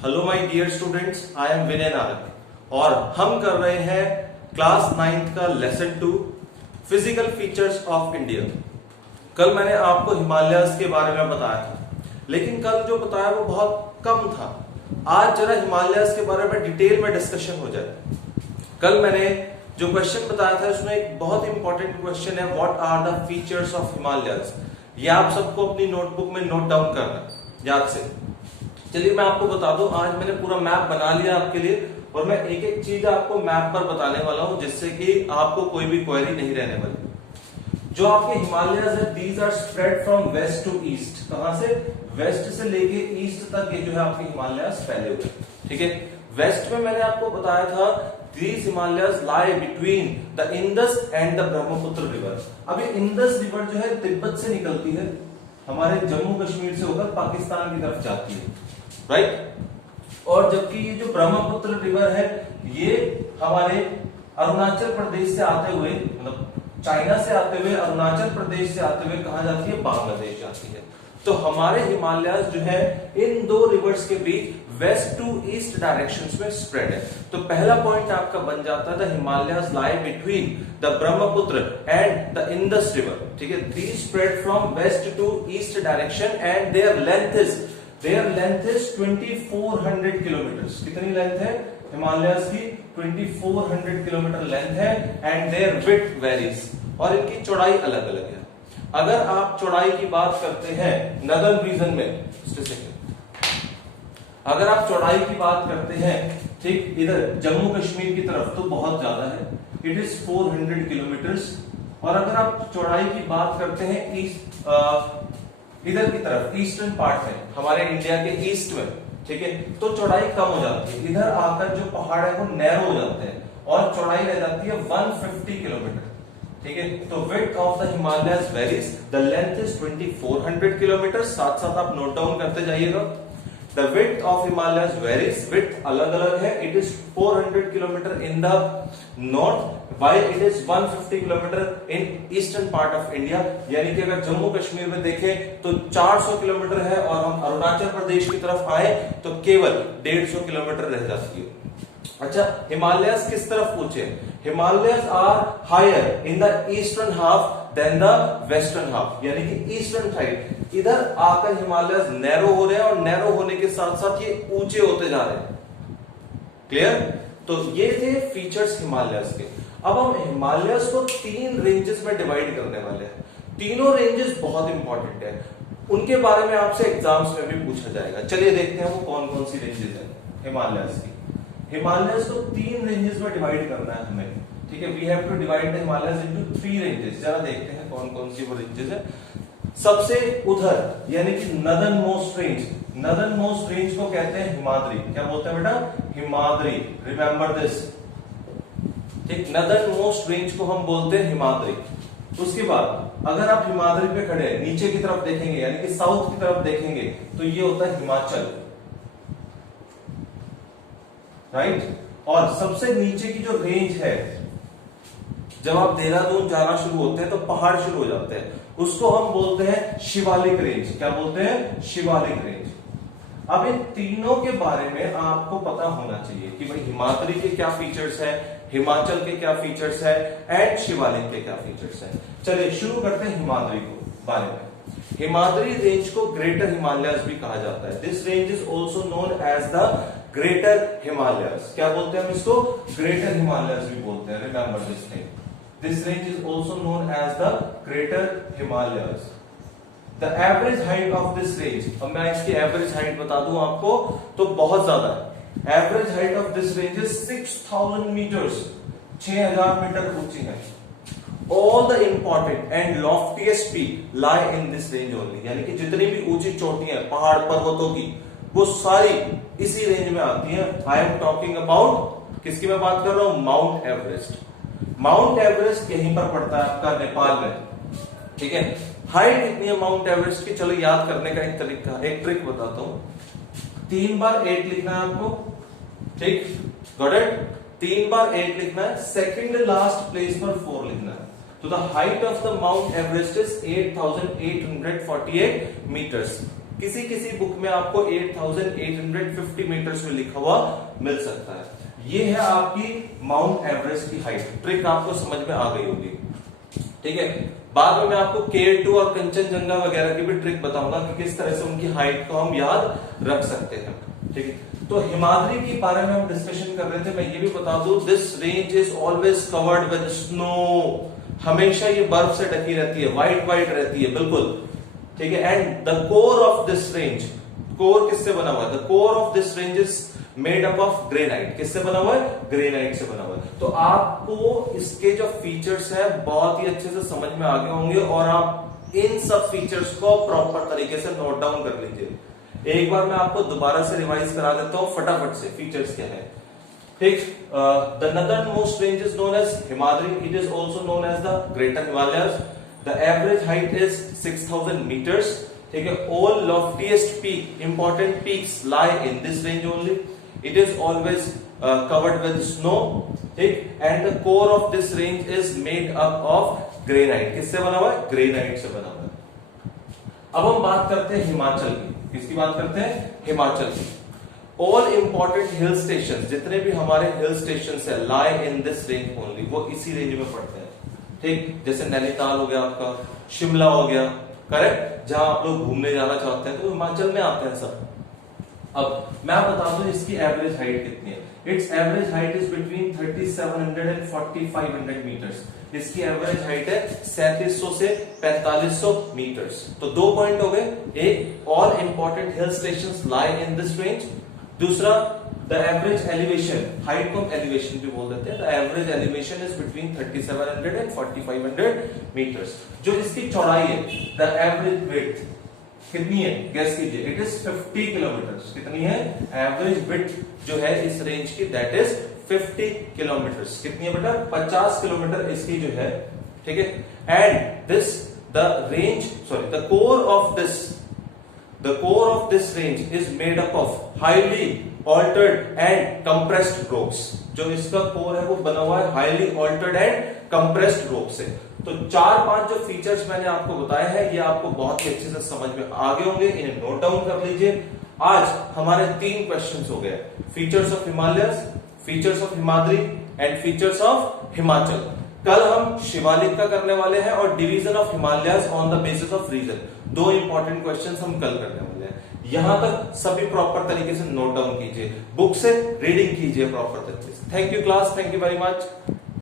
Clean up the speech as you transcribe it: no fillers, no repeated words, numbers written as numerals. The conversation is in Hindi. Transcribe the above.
Hello my dear students, I am Vinay Narak और हम कर रहे हैं क्लास 9th का lesson 2 physical features of India. कल मैंने आपको हिमालयाज के बारे में बताया था, लेकिन कल जो बताया वो बहुत कम था। आज जरा हिमालयाज के बारे में डिटेल में डिस्कशन हो जाए। कल मैंने जो क्वेश्चन बताया था उसमें एक बहुत इंपॉर्टेंट क्वेश्चन है, what are the features of Himalayas. ये आप सबको अपनी नोटबुक में नोट डाउन करना याद से। चलिए मैं आपको बता दूं, आज मैंने पूरा मैप बना लिया आपके लिए और मैं एक एक चीज आपको मैप पर बताने वाला हूं, जिससे कि आपको कोई भी क्वेरी नहीं रहने वाली। जो आपके हिमालयाज है, these are spread from west to east. कहां से? वेस्ट से लेके ईस्ट तक ये जो है आपके हिमालयाज फैले हुए। ठीक है, वेस्ट में मैंने आपको बताया था These Himalayas lie between the Indus and the Brahmaputra river. अभी इंडस रिवर जो है तिब्बत से निकलती है, हमारे जम्मू कश्मीर से होकर पाकिस्तान की तरफ जाती है, राइट। और जबकि ये जो ब्रह्मपुत्र रिवर है ये हमारे अरुणाचल प्रदेश से आते हुए, मतलब चाइना से आते हुए, अरुणाचल प्रदेश से आते हुए कहां जाती है? बांग्लादेश जाती है। तो हमारे हिमालयाज जो है इन दो रिवर्स के बीच वेस्ट टू ईस्ट डायरेक्शंस में स्प्रेड है। तो पहला पॉइंट आपका बन जाता है the Himalayas lie between the Brahmaputra and the Indus river. ठीक है, these spread from west to east direction and their length is 2400 kilometre. कितनी लेंथ है हिमालयाज की? 2400 किलोमीटर लेंथ है एंड देयर विड्थ वेरीज, और इनकी चौड़ाई अलग अलग है। अगर आप चौड़ाई की बात करते हैं नदर्न रीजन में, अगर आप चौड़ाई की बात करते हैं ठीक इधर जम्मू कश्मीर की तरफ तो बहुत ज्यादा है, इट इज 400 किलोमीटर्स। और अगर आप चौड़ाई की बात करते हैं इधर की तरफ ईस्टर्न पार्ट में, हमारे इंडिया के ईस्ट में, ठीक है, तो चौड़ाई कम हो जाती है। इधर आकर जो पहाड़ है वो नैरो हो जाते हैं और चौड़ाई रह जाती है 150 किलोमीटर। ठीक है, तो width of the Himalayas varies, the length is 2400 kilometre. साथ साथ आप नोट डाउन करते जाइएगा। The width of Himalayas varies, width अलग अलग है। It is 400 kilometre in the north, while it is 150 kilometre in eastern part of India. यानी कि अगर जम्मू कश्मीर में देखें तो 400 किलोमीटर है और हम अरुणाचल प्रदेश की तरफ आए तो केवल 150 किलोमीटर रह जाती है। अच्छा, हिमालयाज किस तरफ ऊंचे? Himalayas are higher in the eastern half than the western half, यानी कि ईस्टर्न साइड इधर आकर हिमालयाज नैरो हो रहे हैं और नैरो होने के साथ साथ ये ऊंचे होते जा रहे हैं। क्लियर? तो ये थे फीचर्स हिमालयाज के। अब हम हिमालयाज को 3 रेंजेस में डिवाइड करने वाले हैं। तीनों रेंजेस बहुत इंपॉर्टेंट है, उनके बारे में आपसे एग्जाम्स में भी पूछा जाएगा। चलिए देखते हैं वो कौन कौन सी रेंजेस है हिमालयाज की। हिमालयाज को 3 रेंजेस में डिवाइड करना है हमें। ठीक है, we have to divide the Himalayas into 3 ranges. जरा देखते हैं कौन कौन सी वो रेंजेस है। सबसे उधर यानी कि northern most range, northern most range को कहते हैं हिमाद्री। क्या बोलते हैं बेटा? हिमाद्री। Remember this. ठीक, नदर्न मोस्ट रेंज को हम बोलते हैं हिमाद्री। उसके बाद अगर आप हिमाद्री पे खड़े नीचे की तरफ देखेंगे, यानी कि साउथ की तरफ देखेंगे, तो ये होता है हिमाचल, राइट। और सबसे नीचे की जो रेंज है, जब आप देहरादून जाना शुरू होते हैं तो पहाड़ शुरू हो जाते हैं, उसको हम बोलते हैं शिवालिक रेंज। क्या बोलते हैं? शिवालिक रेंज। अब इन तीनों के बारे में आपको पता होना चाहिए कि भाई हिमाद्री के क्या फीचर्स है, हिमाचल के क्या फीचर्स है एंड शिवालिक के क्या फीचर्स है। चलिए शुरू करते हैं हिमाद्री को बारे में। हिमाद्री रेंज को ग्रेटर हिमालयाज भी कहा जाता है। This range is also known as the greater Himalayas. क्या बोलते हैं हम इसको? ग्रेटर हिमालयाज भी बोलते हैं। Remember this thing, this range is also known as the greater Himalayas. The average height of this range, अब मैं इसकी एवरेज हाइट बता दूं आपको तो बहुत ज्यादा है। Average height of this range is 6000 metres, 6000 metre ऊंची है। All the important and loftiest peak lie in this range only, यानी कि जितनी भी ऊंची चोटियां पहाड़ पर्वतों की वो सारी इसी रेंज में आती हैं। आई एम टॉकिंग अबाउट, किसकी मैं बात कर रहा हूं? Mount Everest. माउंट एवरेस्ट यहीं पर पड़ता है आपका नेपाल में। ठीक है, हाइट कितनी है माउंट एवरेस्ट की? चलो याद करने का एक तरीका, एक ट्रिक बताता हूं। 3 बार 8 लिखना है आपको। ठीक, गॉट इट? 3 बार 8 लिखना है, सेकंड लास्ट प्लेस पर 4 लिखना है। तो the height of the Mount Everest is 8848 metres. किसी किसी बुक में आपको 8850 मीटर्स में लिखा हुआ मिल सकता है। ये है आपकी माउंट एवरेस्ट की हाइट। ट्रिक आपको समझ में आ गई होगी, ठीक है। बाद में मैं आपको K2 और कंचनजंगा वगैरह की भी ट्रिक बताऊंगा कि किस तरह से उनकी हाइट को हम याद रख सकते हैं, ठीक है। तो हिमाद्री के बारे में हम डिस्कशन कर रहे थे। मैं ये भी बता दूं, this range is always covered with snow. हमेशा ये बर्फ से ढकी रहती है, व्हाइट व्हाइट रहती है बिल्कुल, ठीक है। And the core of this range, core किससे बना हुआ है? The core of this range is made up of granite. किससे बना हुआ है? ग्रेनाइट से बना हुआ है। तो आपको इसके जो फीचर्स है बहुत ही अच्छे से समझ में आ गए होंगे और आप इन सब फीचर्स को प्रॉपर तरीके से नोट डाउन कर लीजिए। एक बार मैं आपको दोबारा से रिवाइज करा देता हूं फटाफट से, फीचर्स क्या है, ठीक। The northern most range is known as Himadri, it is also known as the greater Himalayas. The average height is 6000 metres, ठीक है। All loftiest peak, important peaks lie in this range only. It is always covered with snow, ठीक। And the core of this range is made up of granite। किससे बना हुआ है? ग्रेनाइट से बना हुआ है। अब हम बात करते हैं हिमाचल की। किसकी बात करते हैं? हिमाचल की। All important hill stations, जितने भी हमारे हिल स्टेशन है, lie in this range only, वो इसी रेंज में पड़ते हैं, ठीक। जैसे नैनीताल हो गया आपका, शिमला हो गया, करेक्ट, जहां आप लोग घूमने जाना चाहते हैं तो हिमाचल में आते हैं सब। अब मैं बता दूं इसकी एवरेज हाइट कितनी है। Its average height is between 3700 and 4500 metres. इसकी एवरेज हाइट है 3700 से 4500 मीटर्स। तो 2 पॉइंट हो गए, एक all important hill stations lie in this range, दूसरा द एवरेज एलिवेशन, हाइट को एलिवेशन भी बोल देते हैं। The average elevation is between 3700 and 4500 metres. जो इसकी चौड़ाई है, द एवरेज विड्थ कितनी है? गैस कीजिए। It is 50 kilometre. कितनी है? एवरेज विड्थ जो है इस रेंज की, दैट इज 50 किलोमीटर। कितनी है बेटा? 50 किलोमीटर इसकी जो है, ठीक है। And this the range, sorry, the core of this range is made up of highly altered and compressed rocks. जो इसका कोर है वो बना हुआ है highly altered and compressed rock से। तो 4-5 जो फीचर्स मैंने आपको बताए हैं, ये आपको बहुत ही अच्छे से समझ में आ गए होंगे। इन्हें नोट डाउन कर लीजिए। आज हमारे 3 क्वेश्चंस हो गए, features of Himalayas, features of Himadri and features of Himachal. कल हम शिवालिक का करने वाले हैं और division of Himalayas on the basis of region. 2 important questions हम कल करने वाले हैं। यहां तक सभी प्रॉपर तरीके से नोट डाउन कीजिए, बुक से रीडिंग कीजिए प्रॉपर तरीके से। Thank you class, thank you very much.